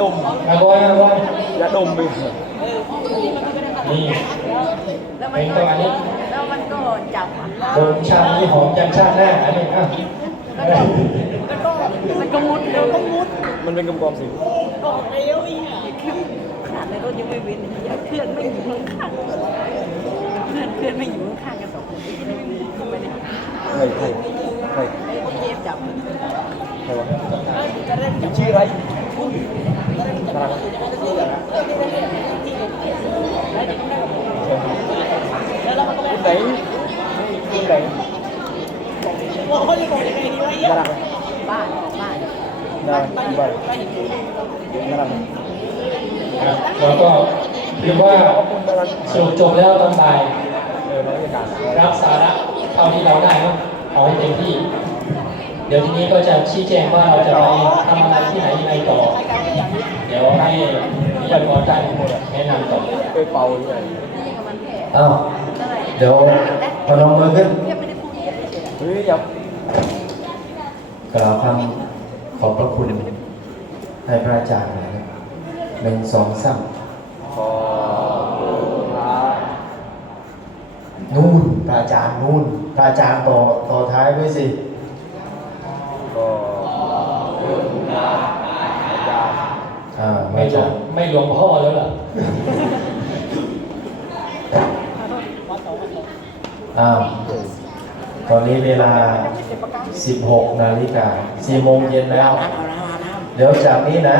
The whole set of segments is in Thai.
ดมอาบอยอาบอยยาดมไปนี่แล้วมัเป็นนก็ตัวอันนี้แล้วมันก็จับอาหารโดมชาตินี้หอมจังชาติหน้าอันนี้อะแล้วก็แล้วก็มันก็มุดแล้วก็มุด มันเป็นกำกอมสิก็เร็วอีกขนาดในรถยังไม่เว้นยังเพื่อนไม่อยู่ข้างๆเพื่อนเพื่อนไม่อยู่ข้างๆกันสองคนที่ไม่มีเข้าไปในใครใครใครไอ้เจฟจับใครวะจะเล่นจับชื่ออะไรน่ารักคุณ ไหนคุณไหนบอกเขาจะบอกยังไงดีวะน่ารักไหมบ้านบ้านน่ารักบ้านน่ารักไหมครับแล้วก็ถือว่าสรุปจบแล้วตอนบ่ายรับสาระเท่าที่เราได้ครับเอาให้เต็มที่ เดี๋ยวทีนี้ก็จะชี้แจงว่าเราจะไปทำอะไรที่ไหนยังไงต่อ เดี๋ยวให้วิทยากรได้แนะนำต่อเคยเป่าด้วยอ้าว เท่าไหร่เดี๋ยวพนมมือขึ้นเทียบไม่ได้พูดเยอะเฉยเฮ้ยอย่ากล่าวคำขอบพระคุณให้พระอาจารย์หน่อยครับหนึ่งสองสามขอพระนู่นพระอาจารย์นู่นพระอาจารย์ต่อต่อท้ายด้วยสิก็อาจารย์อ่าพระไม่อาหลจาวรงย์ไม่หลวงพ่อแล้วล่ะอ้าวตอนนี้เวลา 16 นาฬิกา4โมงเย็นแล้ว เดี๋ยวจากนี้นะ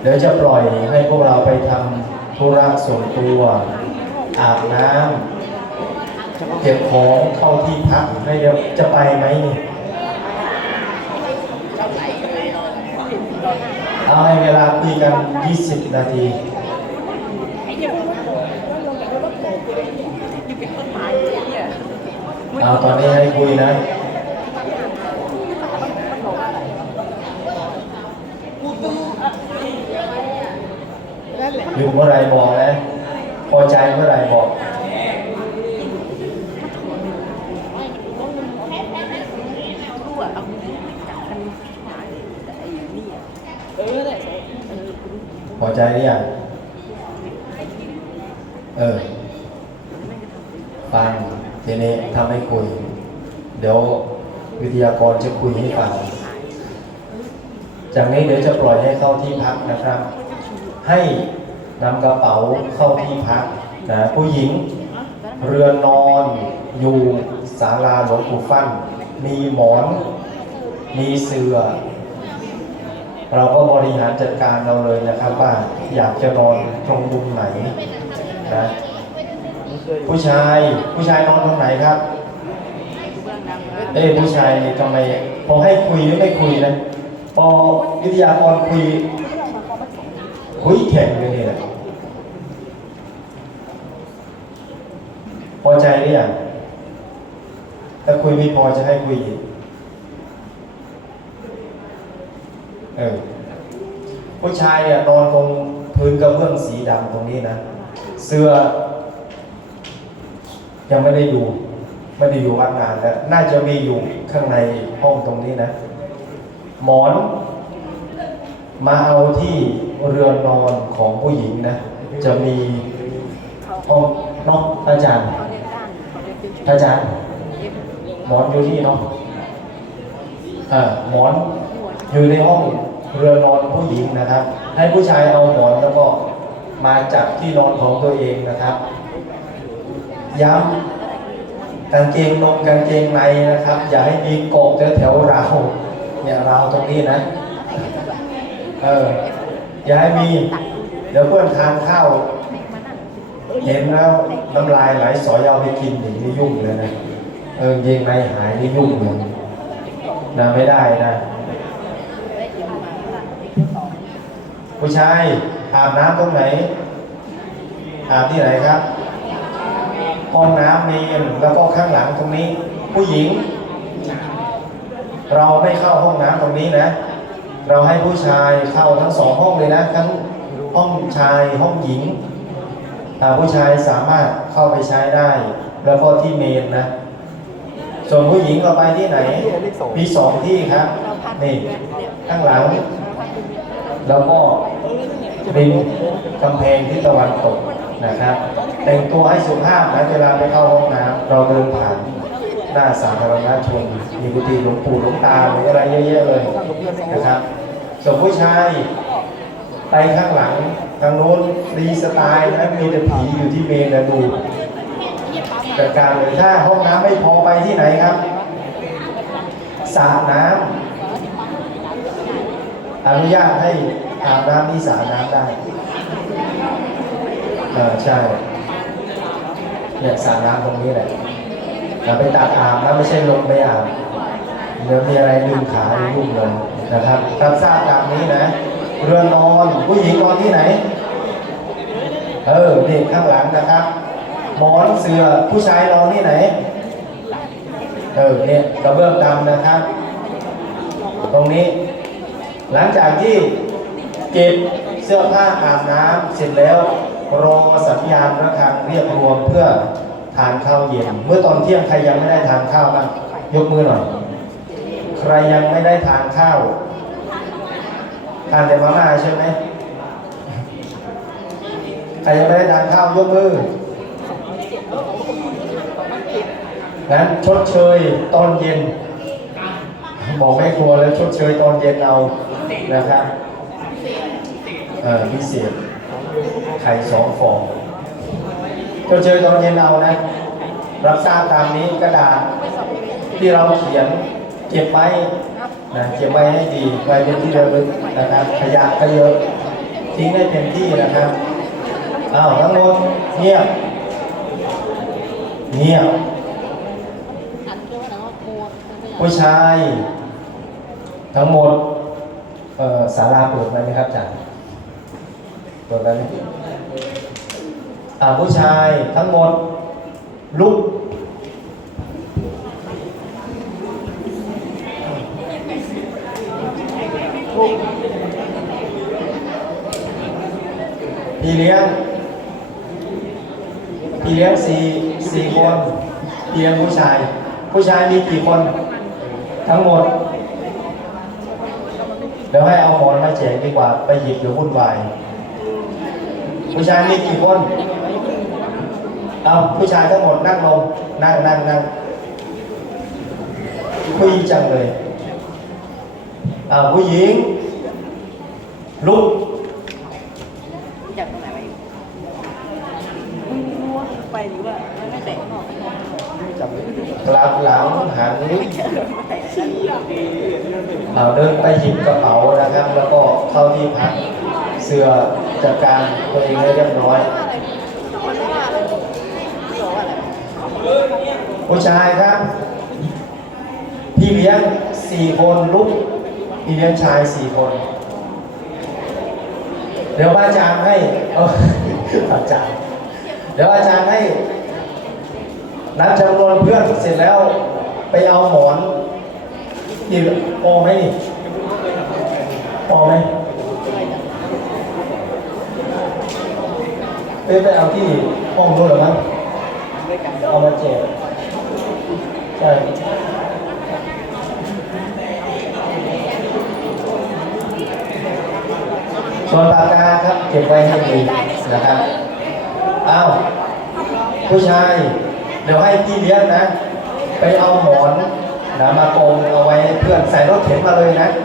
เดี๋ยวจะปล่อยให้พวกเราไปทำธุระส่วนตัว อาบน้ำเก็บของเข้าที่พักให้เดี๋ยวจะไปไหมนี่เอาให้เวลาคุยกัน 20 นาที ๆหายเนี่ย เอาตอนนี้ให้คุยนะอยู่เมื่อไรบอกนะพอใจเมื่อไรบอกพอใจหรือยังเออฟัง ทีนี้ทำให้คุย เดี๋ยววิทยากรจะคุยให้ฟัง จากนี้เดี๋ยวจะปล่อยให้เข้าที่พักนะครับ ให้นำกระเป๋าเข้าที่พักนะผู้หญิงเรือนนอนอยู่ศาลาหลวงปู่ฟั่น มีหมอน มีเสือ เราก็บริหารจัดการเราเลยนะครับว่าอยากจะนอนตรงมุมไหนนะ ผู้ชาย ผู้ชายนอนตรงไหนครับ เอ้ยผู้ชายนี่ทำไมพอให้คุยหรือไม่คุยนะพอวิทยากรคุย คุยแข่งเลยนี่แหละพอใจหรือยังถ้าคุยไม่พอจะให้คุยอีกเออผู้ชายเนี่ยนอนตรงพื้นกระเบื้องสีดำตรงนี้นะ เสื้อ ยังไม่ได้อยู่ไม่ได้อยู่วัดนานแล้ว น่าจะมีอยู่ข้างในห้องตรงนี้นะ หมอนมาเอาที่เรือนนอนของผู้หญิงนะ จะมีห้องเนาะอาจารย์เขาเรียกด้านเขาเรียกเป็นชุดอาจารย์เย็บหมอนอยู่นี่เนาะอ่าหมอนอยู่ในห้องเรือนนอนผู้หญิงนะครับ ให้ผู้ชายเอาหมอนแล้วก็มาจับที่นอนของตัวเองนะครับ ย้ำกางเกงนมกางเกงในนะครับ อย่าให้มีกาะแถวแถวๆราวเนี่ยราวตรงนี้นะ เออ อย่าให้มี เดี๋ยวเพื่อนทานข้าวเห็นแล้วน้ำลายไหลสอยเอาไปกินอย่างนี้ยุ่งเลยนะเออเกงในหายนี่ยุ่งเลยนะไม่ได้นะผู้ชายอาบน้ำตรงไหนอาบที่ไหนครับ ห้องน้ำเมนแล้วก็ข้างหลังตรงนี้ ผู้หญิง เราไม่เข้าห้องน้ำตรงนี้นะ เราให้ผู้ชายเข้าทั้งสองห้องเลยนะทั้งห้องชายห้องหญิงอ่าผู้ชายสามารถเข้าไปใช้ได้ แล้วก็ที่เมนนะส่วนผู้หญิงเราไปที่ไหน มีสองที่ครับนี่ข้างหลัง แล้วก็ริมกำแพงที่ตะวันตก นะครับ แต่งตัวให้สุภาพนะเวลาไปเข้าห้องน้ำเราเดินผ่านหน้าสาธารณชนมีกุฏิหลวงปู่หลวงตาหรืออะไรเยอะๆเลยนะครับ ส่วนผู้ชายไปข้างหลังทางโน้นรีสไตล์นะมีแต่ผีอยู่ที่เมนนะดูจัดการเลยถ้าห้องน้ำไม่พอไปที่ไหนครับสระน้ำอนุญาตให้อาบน้ำที่สระน้ำได้ เออใช่เนี่ยสระน้ำตรงนี้แหละอย่าไปตักอาบนะไม่ใช่ลงไปอาบเดี๋ยวมีอะไรดึงขายุ่งเลยนะครับรับทราบตามนี้นะเรือนนอนผู้หญิงนอนที่ไหน เออเนี่ข้างหลังนะครับหมอนเสือผู้ชายนอนที่ไหน เออเนี่ยกระเบื้องดำนะครับ ตรงนี้ หลังจากที่เก็บเสื้อผ้าอาบน้ำเสร็จแล้ว รอสัญญาณระฆังเรียกรวมเพื่อทานข้าวเย็น เมื่อตอนเที่ยงใครยังไม่ได้ทานข้าวบ้างยกมือหน่อย ใครยังไม่ได้ทานข้าว ทานแต่มาม่าใช่ไหมใครยังไม่ได้ทานข้าวยกมือนั้นชดเชยตอนเย็นบอกไม่ครัวแล้วชดเชยตอนเย็นเอานะครับเออพิเศษ ไข่สองฟองชดเชยตอนเย็นเอานะ รับทราบตามนี้กระดาษที่เราเขียนเก็บไว้นะเก็บไว้ให้ดีไว้เป็นที่ระลึกนะครับ ขยะก็เยอะทิ้งได้เต็มที่นะครับอ้าวทั้งหมดเงียบเงียบผู้ชาย ทั้งหมดเอ่อศาลาเปิดไหมครับอาจารย์ เปิดแล้วไหมอ่าผู้ชายทั้งหมด ลุกพี่เลี้ยงพี่เลี้ยงสี่สี่คนพี่เลี้ยงผู้ชาย ผู้ชายมีกี่คน ทั้งหมด เดี๋ยวให้เอาหมอนมาแจกดีกว่าไปหยิบเดี๋ยววุ่นวาย ผู้ชายมีกี่คน เอาผู้ชายทั้งหมดนั่งลงนั่งนั่งนั่งคุยจังเลยเอาผู้หญิง ลุกจากตรงไหนไปอยู่มึงรู้ว่าไปหรือว่ามันไม่แตกหรอกกลับหลังหันไม่แตกแล้วเอาเดินไปหยิบกระเป๋านะครับ แล้วก็เข้าที่พักเสื้อ จัดการตัวเองให้เรียบร้อย ผู้ชายครับ พี่เลี้ยงสี่คนลุกพี่เลี้ยงชายสี่คน เดี๋ยวอาจารย์ให้เอออาจารย์เดี๋ยวอาจารย์ให้ นับจำนวนเพื่อนเสร็จแล้วไปเอาหมอนนี่พอไหมนี่พอไหม ไปไปเอาที่ห้องนู้นหรือมั้งเอามาแจกใช่ส่วนปากกาครับเก็บไว้ให้ดีนะครับอ้าวผู้ชาย เดี๋ยวให้พี่เลี้ยงนะ ไปเอาหมอนนะมากองเอาไว้เพื่อนใส่รถเข็นมาเลยนะ